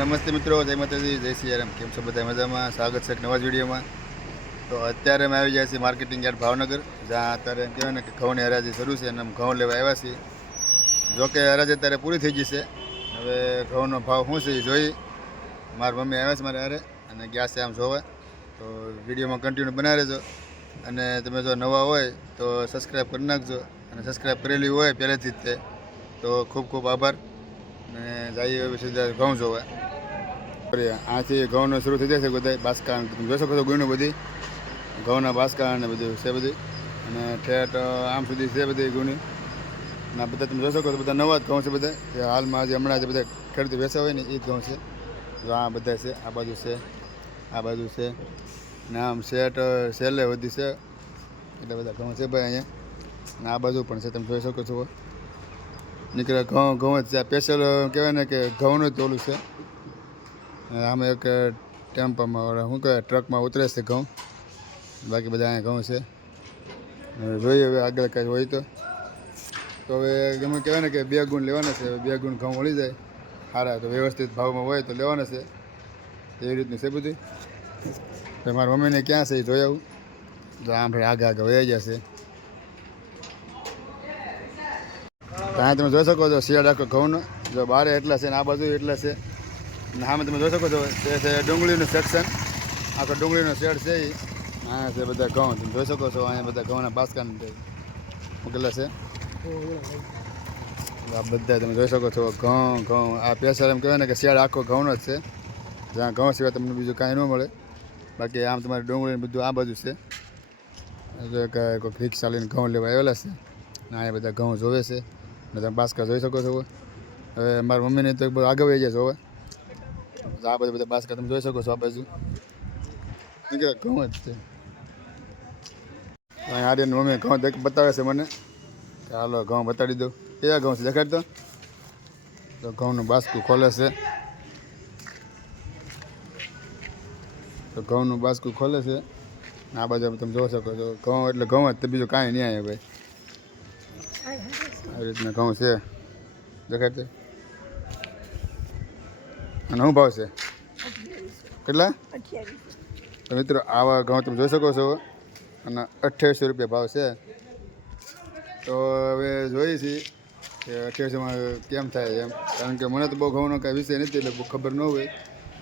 નમસ્તે મિત્રો, જય માતાજી, જય સિયારામ. કેમ છો બધા? મજામાં? સ્વાગત છે એક નવા જ વિડીયોમાં. તો અત્યારે અમે આવી ગયા છીએ માર્કેટિંગ યાર્ડ ભાવનગર, જ્યાં અત્યારે એમ કહેવાય ને કે ઘઉંની હરાજી શરૂ છે અને ઘઉં લેવા આવ્યા છીએ. જોકે હરાજી અત્યારે પૂરી થઈ ગઈ છે. હવે ઘઉંનો ભાવ શું છે એ જોઈ. મારા મમ્મી આવ્યા છે મારે હારે અને ગયા છે આમ જોવા. તો વિડીયોમાં કન્ટિન્યુ બનાવી રહેજો. અને તમે જો નવા હોય તો સબસ્ક્રાઈબ કરી નાખજો, અને સબસ્ક્રાઈબ કરેલી હોય પહેલેથી જ તે તો ખૂબ ખૂબ આભાર. અને જઈએ હવે સીધા ઘઉં જોવા. આથી ઘઉંનો શરૂ થઈ જશે બધા બાસકા. તમે જોઈ શકો છો ગુણું બધી ઘઉંના બાસકા અને બધું છે બધી. અને ઠેઠ આમ સુધી છે બધી ગુણી. અને બધા તમે જોઈ શકો છો બધા નવા જ ઘઉં છે બધા. જે હાલમાં જે હમણાં જે બધા ખેડૂતો વેચા હોય ને એ જ ઘઉં છે. જો આ બધા છે, આ બાજુ છે, આ બાજુ છે, ને આમ શેઠ સેલે વધી છે. એટલે બધા ઘઉં છે ભાઈ અહીંયા. ને આ બાજુ પણ છે, તમે જોઈ શકો છો. નીકળે ઘઉં જ છે. સ્પેશિયલ કહેવાય ને કે ઘઉંનું જ ઓલું છે. આમે એક ટેમ્પામાં શું કહેવાય ટ્રકમાં ઉતરે છે ઘઉં. બાકી બધા અહીંયા ઘઉં છે. જોઈએ હવે આગળ કાંઈ હોય તો હવે ગમે કહેવાય ને કે 2 ગુણ લેવાના છે. હવે 2 ગુણ ઘઉં મળી જાય સારા તો વ્યવસ્થિત ભાવમાં હોય તો લેવાના છે. એવી રીતનું છે બધું. તો મારા મમ્મીને ક્યાં છે એ જોઈ આવું. તો આમ ભાઈ આગળ વયા જશે. ત્યાં તમે જોઈ શકો છો શિયાળ આખો ઘઉંનો. જો બારે એટલા છે ને આ બાજુ એટલા છે. ને સામે તમે જોઈ શકો છો તે છે ડુંગળીનું સેક્શન. આખો ડુંગળીનો શેડ છે એ. અહીંયા છે બધા ઘઉં. તમે જોઈ શકો છો અહીંયા બધા ઘઉંના બાસકા મૂકેલા છે. આ બધા તમે જોઈ શકો છો ઘઉં. આ પેસર એમ કહેવાય ને કે શેડ આખો ઘઉંનો જ છે. જ્યાં ઘઉં સિવાય તમને બીજું કાંઈ ન મળે. બાકી આમ તમારે ડુંગળી બધું આ બાજુ છે. કોઈ રિક્ષા લઈને ઘઉં લેવા આવેલા છે. અહીંયા બધા ઘઉં જોવે છે. ને તમે બાસકા જોઈ શકો છો. હવે મારા મમ્મીને તો બધું આગળ વહી જાય જોવે. આ બધા બાસકા તમે જોઈ શકો છો. આ બાજુ ઘઉં જ છે. અહીંયા આર્યન મમ્મી ઘઉં બતાવે છે મને કે હાલો ઘઉં બતાડી દઉં. કયા ઘઉં છે દેખાડ તો ઘઉંનું બાસકું ખોલે છે. તો ઘઉંનું બાસકું ખોલે છે. આ બાજુ તમે જોઈ શકો છો ઘઉં એટલે ઘઉં જ, બીજું કાંઈ નહીં આવે ભાઈ. આવી રીતના ઘઉં છે દેખાડ તો. અને શું ભાવ છે? કેટલા? તો મિત્રો આવા ઘઉં તમે જોઈ શકો છો. અને 2800 રૂપિયા ભાવ છે. તો હવે જોઈએ છીએ કે 2800માં કેમ થાય એમ. કારણ કે મને તો બહુ ઘઉંનો કાંઈ વિષય નથી એટલે બહુ ખબર ન હોય.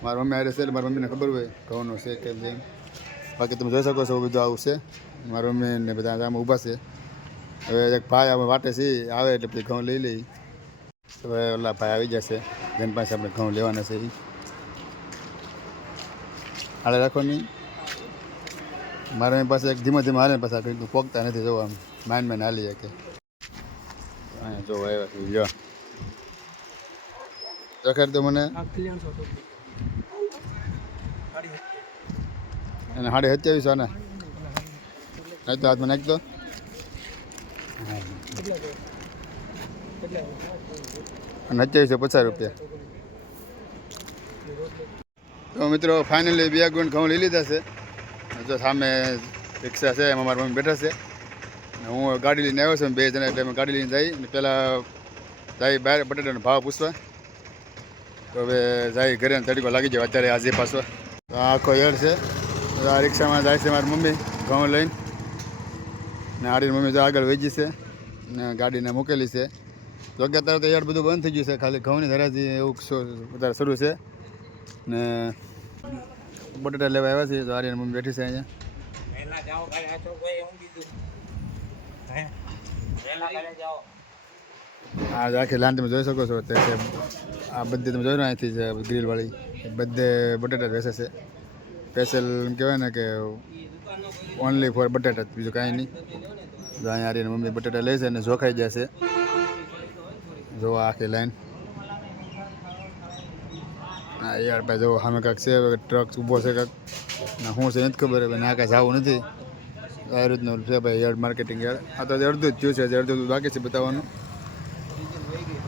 મારા મમ્મી હારે છે એટલે મારા મમ્મીને ખબર હોય ઘઉંનો છે કેમ છે એમ. બાકી તમે જોઈ શકો છો બધું આવું છે. મારા મમ્મીને બધા આમ ઊભા છે. હવે એક ભાઈ અમે વાટે છે આવે એટલે પછી ઘઉં લઈ લઈ. હવે ઓલા ભાઈ આવી જશે જેની પાસે આપણે ઘઉં લેવાના છે એ. હાલે રાખો નહીં. મારા પાસે એક ધીમે ધીમે હાલે પાછા કંઈક પોગતા નથી. જોવા આમ માઇન્ડ હાલી શકે. અહીંયા જો આવ્યા છે જો દેખાડ તો મને. એને 2750 આને નહીં તો હાથમાં નાખતો. અને 2750 રૂપિયા. તો મિત્રો ફાઇનલી 2 ગુણ ઘઉં લઈ લીધા છે. જો સામે રિક્ષા છે એમાં મારા મમ્મી બેઠા છે. હું ગાડી લઈને આવ્યો છું 2 જણા એટલે અમે ગાડી લઈને જઈ. પહેલાં જઈ બહાર બટાટાનો ભાવ પૂછવા. તો હવે જાય ઘરે તડીકો લાગી જાય અત્યારે આજે પાછો. તો આખો યડ છે. આ રિક્ષામાં જાય છે મારી મમ્મી ઘઉં લઈને. ને આડી મમ્મી તો આગળ વેચી છે ને ગાડીને મૂકેલી છે. તો કે અત્યારે તો યાર બધું બંધ થઈ ગયું છે. ખાલી ઘઉંની ધરાજી એવું વધારે શરૂ છે. ને બટાટા લેવા આવ્યા છે. તો આર્યન મમ્મી બેઠી છે અહીંયા. આ આખી લાઈન તમે જોઈ શકો છો. આ બધી તમે જોઈ અહીંથી છે ગ્રીલવાળી બધે બટાટા વેચે છે. સ્પેશિયલ એમ કહેવાય ને કે ઓનલી ફોર બટાટા, બીજું કાંઈ નહીં. જો અહીંયા આર્યન મમ્મી બટાટા લે છે અને જોખાઈ જશે. જો આખી લાઈન. હા યાર ભાઈ જો સામે કાંઈક છે ટ્રક ઊભો છે કાંઈક. ના શું છે નથી ખબર. ના કાંઈ જવું નથી. આ રીતનું છે ભાઈ યાર્ડ માર્કેટિંગ યાર્ડ. આ તો અડધું જ થયું છે. અડધું બાકી છે બતાવવાનું.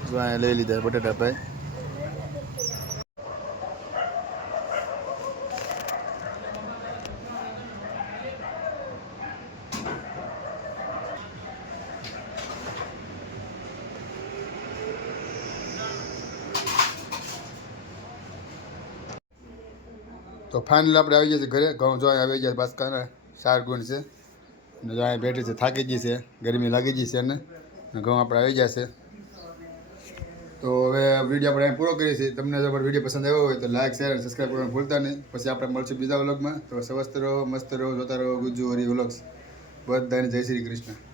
જો અહીંયા લઈ લીધા બટાટા ભાઈ. તો ફાઇનલ આપણે આવી ગયા છે ઘરે. ઘઉં જો અહીં આવી ગયા બાસકાના 4 ગુણ છે ને જો અહીં બેઠી છે, થાકી ગઈ છે, ગરમી લાગી ગઈ છે એને. ઘઉં આપણે આવી ગયા છે. તો હવે વિડીયો આપણે અહીં પૂરો કરીએ છીએ. તમને જો પણ વિડીયો પસંદ આવ્યો હોય તો લાઈક શેર અને સબસ્ક્રાઈબ કરવાનું ભૂલતા નહીં. પછી આપણે મળશું બીજા વ્લોગમાં. તો સ્વસ્થ રહો, મસ્ત રહો, જોતા રહો ગુજ્જુ હરી વ્લોગ્સ. બધાને જય શ્રી કૃષ્ણ.